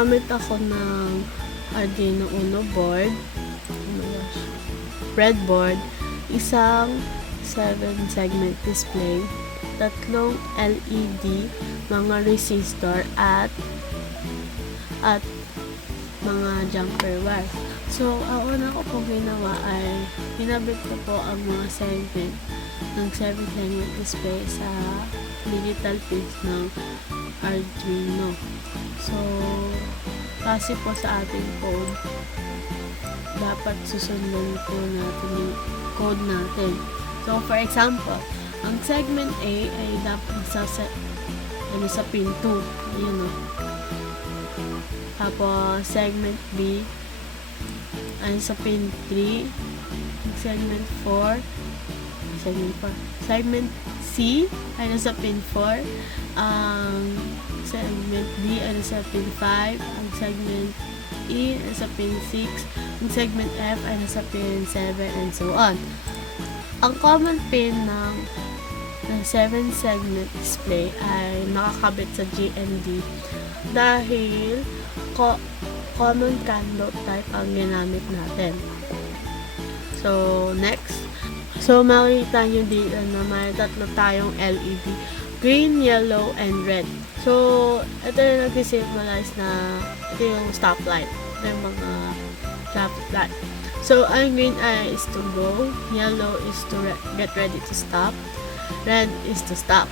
Gamit ako ng Arduino Uno board, breadboard, isang 7-segment display, tatlong LED, mga resistor at mga jumper wire. So, ang una ko pong ginawa ay hinabit ko po ang mga segment ng 7-segment display sa digital pins ng Arduino. So, kasi po sa ating code, dapat susundan po natin yung code natin. So, for example, ang segment A ay dapat sa pin 2. Ayan o. Tapos, segment B ay sa pin 3. Segment 4. Segment C ay nasa pin 4. Ang segment D ay nasa pin 5. Ang segment E ay nasa pin 6. Ang segment F ay nasa pin 7 and so on. Ang common pin ng 7-segment display ay nakakabit sa GND dahil common candle type ang ginamit natin. So, next. So, makikita nyo dito na may tatlo tayong LED. Green, yellow, and red. So, ito yung nag-symbolize na ito yung stoplight. Ito yung mga traffic light. So, ang green is to go. Yellow is to get ready to stop. Red is to stop.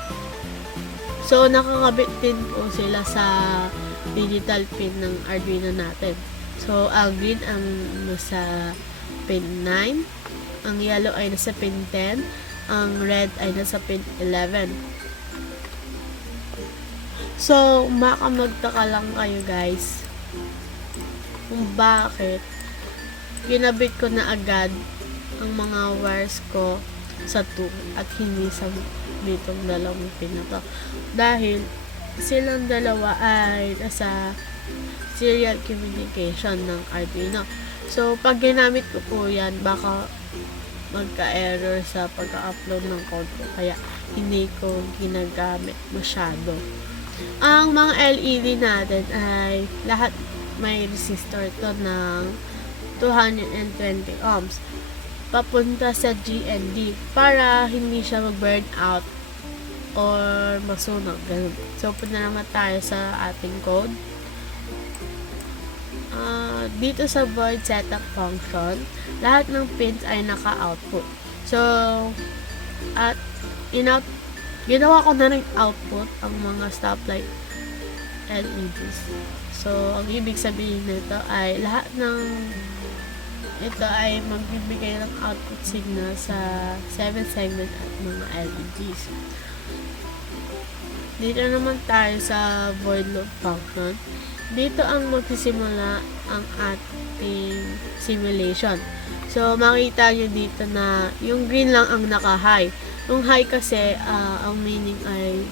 So, nakakabit din po sila sa digital pin ng Arduino natin. So, ang green ang nasa pin 9. Ang yellow ay nasa pin 10. Ang red ay nasa pin 11. So, makamagtaka lang kayo guys kung bakit ginabit ko na agad ang mga wires ko sa 2 at hindi sa ditong dalawang pin na to. Dahil silang dalawa ay nasa serial communication ng Arduino. So, pag ginamit ko po yan, baka magka-error sa pagka-upload ng code ko. Kaya, hindi ko ginagamit masyado. Ang mga LED natin ay lahat may resistor to ng 220 ohms papunta sa GND para hindi siya mag-burn out or masunog. Ganun. So, punta naman tayo sa ating code. Dito sa board setup function, lahat ng pins ay naka-output. So, at ginawa ko na rin output ang mga stoplight LEDs. So, ang ibig sabihin nito ay lahat ng ito ay magbibigay ng output signal sa 7-segment at mga LEDs. Dito naman tayo sa void loop function. Dito ang magsisimula ang ating simulation. So, makita nyo dito na yung green lang ang naka-high. Yung high kasi, ang meaning ay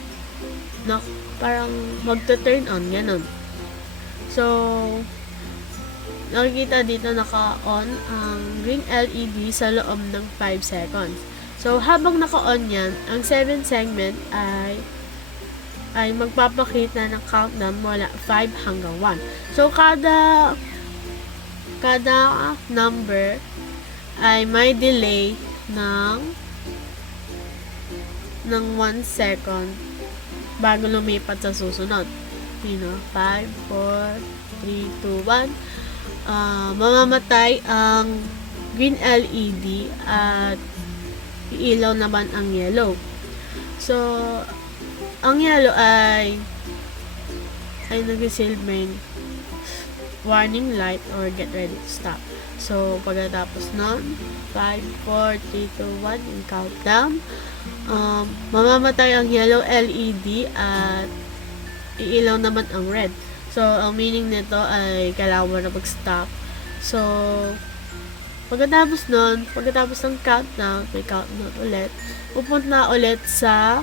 parang magta-turn on, ganun. So, nakikita dito naka-on ang green LED sa loob ng 5 seconds. So, habang naka-on yan, ang 7 segment ay magpapakita ng countdown mula 5 hanggang 1. So, kada number ay may delay ng 1 second bago lumipat sa susunod. 5, 4, 3, 2, 1. Mamamatay ang green LED at iilaw naman ang yellow. So, ang yellow ay nagsisilbing warning light or get ready to stop. So, pagkatapos nun, 5, 4, 3, 2, 1, yung countdown. Mamamatay ang yellow LED at iilaw naman ang red. So, ang meaning nito ay kailangan mo na mag-stop. So, pagkatapos ng countdown, may countdown ulit, pupunta na ulit sa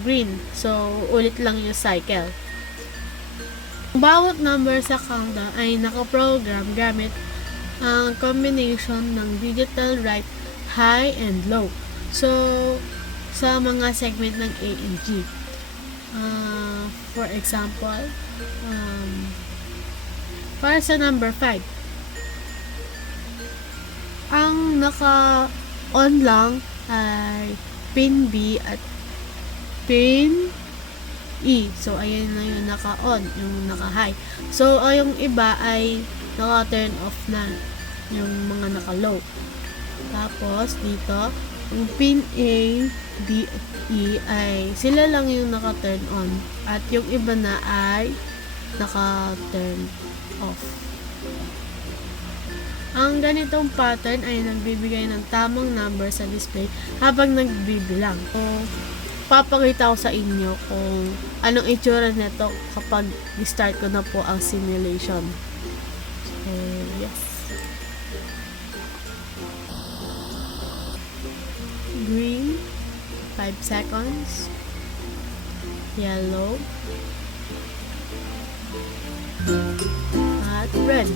green. So, ulit lang yung cycle. Bawat number sa countdown ay nakaprogram gamit ang combination ng digital right, high, and low. So, sa mga segment ng A and G. For example, para sa number 5, ang naka-on lang ay pin B at pin E. So, ayan na yung naka-on, yung naka-high. So, yung iba ay naka-turn off na, yung mga naka-low. Tapos, dito, yung pin A, D, at E ay sila lang yung naka-turn on. At yung iba na ay naka-turn off. Ang ganitong pattern ay nagbibigay ng tamang number sa display habang nagbibilang. So, papakita ko sa inyo kung anong itsura nito kapag start ko na po ang simulation. So, yes. Green, 5 seconds. Yellow. At red.